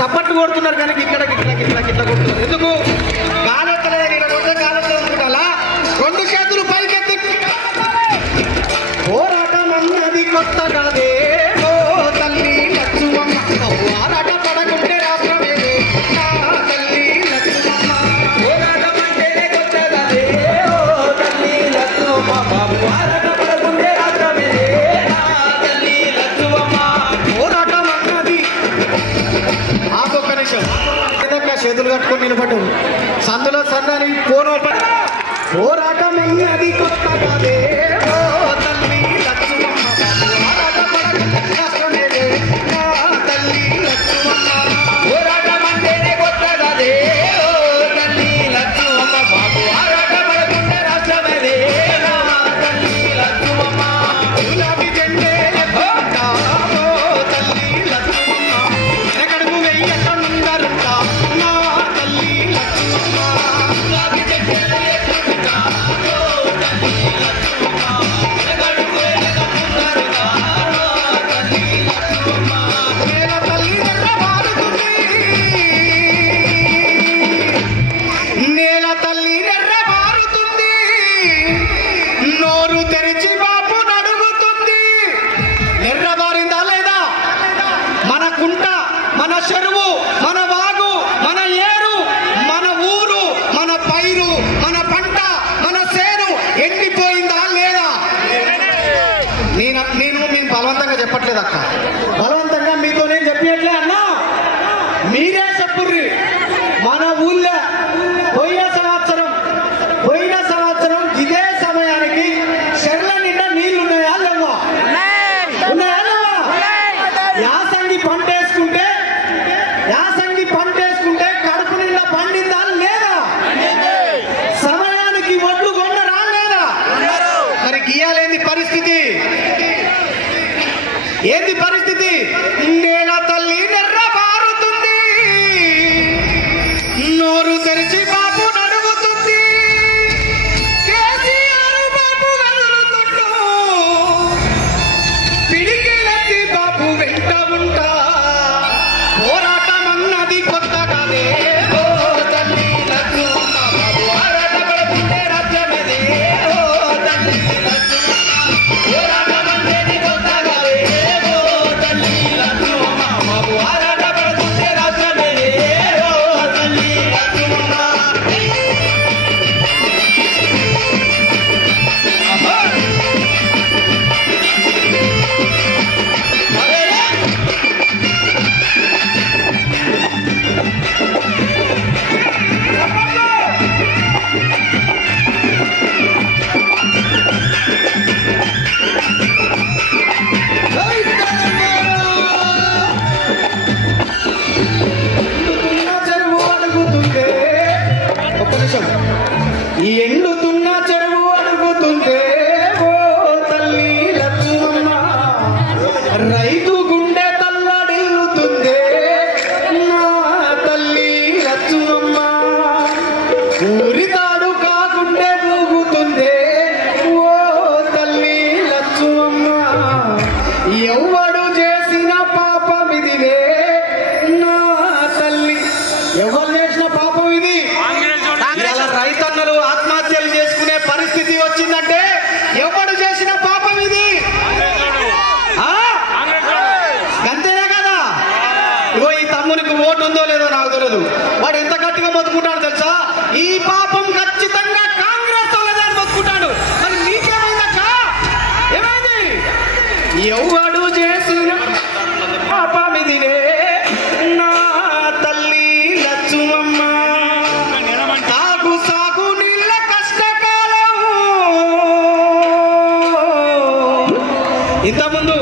సప్పట్లు కొడుతున్నారు కానీ ఇట్లా కొడుతున్నారు. ఎందుకు కాలెత్తలేదు? ఇలా కొడితే కాలెత్తలేదు అనుకుంటా. రెండు చేతులు పైకెత్తి పోరాటం అన్నది కొత్త కాదే ఓ తల్లి లక్ష్మమ్మ. పోరాట పడకుంటే రాష్ట్రమేదే నా తల్లి లక్ష్మమ్మ. పోరాటం అంటేనే కొత్త కాదే ఓ తల్లి లక్ష్మమ్మ. పోరాట పడకుంటే రాష్ట్రమేదే నా తల్లి లక్ష్మమ్మ. పోరాటం అన్నది ఆకొక్క నిమిషం చేతులు కట్టుకొని నిలబడ్డు సందులో సందని పోరాటం అన్నది కొత్త కాదే ఓ తల్లి లక్ష్మమ్మ. పోరాట పడకుంటే రాష్ట్రమేదే నా తల్లి లక్ష్మమ్మ. పోరాటం అంటేనే కొత్త కాదే ఓ తల్లి లక్ష్మమ్మ. పోరాట పడకుంటే రాష్ట్రమేదే నా తల్లి లక్ష్మమ్మ. గులాబీ జెండే ఎత్తుకుంటా ఓ తల్లి లక్ష్మమ్మ. ఎక్కడకు వెయ్యక ముందరుంటా నా తల్లి లక్ష్మమ్మ. గులాబీ జెండే ఎత్తుకుంటా ఓ తల్లి లక్ష్మమ్మ. ఎక్కడకు వెయ్యక ముందరుంటా నా తల్లి లక్ష్మమ్మ. నేల తల్లి నెర్రబారుతుంది, నేల తల్లి నెర్రబారుతుంది, నోరు తెరిచి బాపు నడుగుతుంది. నెర్రబారిందా లేదా? మన కుంట, మన చెరువు, మన వాగు, మన ఏరు, మన ఊరు, మన పైరు, మన పంట, మన సేను ఎండిపోయిందా లేదా? మేము బలవంతంగా చెప్పట్లేదు అక్క, బలవంతంగా మీతో నేను చెప్పట్లే అన్నా, మీరే చెప్పుర్రి. మన ఊళ్ళో పోయిన సంవత్సరం ఇదే సమయానికి చెర్ల నిండా నీళ్లు ఉన్నాయా లేవా? ఉన్నాయా లేవా? యాసంగి పంట వేసుకుంటే కడుపు నిండా పండిందా లేదా? సమయానికి ఒడ్లు కొన్నరా లేదా? మరి గీయాలేంది పరిస్థితి? ఏంది పరిస్థితి? నేల తల్లి నెర్రబారుతుంది, నోరు తెరిచి బాపు నడుగుతుంది. కేసీఆర్ బాపు కదులుతుండు, పిడికిలెత్తి బాపు వెంట ఉంటా. పోరాటం అన్నది కొత్త కాదే ఓ తల్లి లక్ష్మమ్మ. పోరాట పడకుంటే రాజ్యమేదే ఓ తల్లి లక్ష్మమ్మ. పోరాటం అంటేనే కొత్త కాదే ఓ తల్లి లక్ష్మమ్మ. పోరాట పడకుంటే రాజ్యమేదే ఓ తల్లి లక్ష్మమ్మ. ఈ ఎండుతున్న చెరువు అడుగుతుందే ఓ తల్లి లక్ష్మమ్మ. రైతు గుండె తల్లడిల్లుతుందే నా తల్లి లక్ష్మమ్మ. ఊరితాడు కాకుండే ఊగుతుందే ఓ తల్లి లక్ష్మమ్మ. ఎవ్వడు చేసిన పాపమిదినే నా తల్లి. ఎవరు చేసిన పాపం ఇది? రైతన్నలు ఆత్మహత్యలు చేసుకునే పరిస్థితి వచ్చిందంటే ఎవడు చేసిన పాపం ఇది? అంతేనే కదా. ఇగో ఈ తమ్మునికి ఓటు ఉందో లేదో నాకు తెలియదు, వాడు ఎంత గట్టిగా బతుకుంటాడు తెలుసా? ఈ పాపం ఖచ్చితంగా కాంగ్రెస్ వాళ్ళని బతుకుంటాడు. మరి నీకేమైందక్క? ఏమైంది? ఎవడు చేసిన పాపం ఇదినే నా తల్లి లక్ష్మమ్మ. సాగు నీళ్ళ కష్టకాలం. ఇంతకుముందు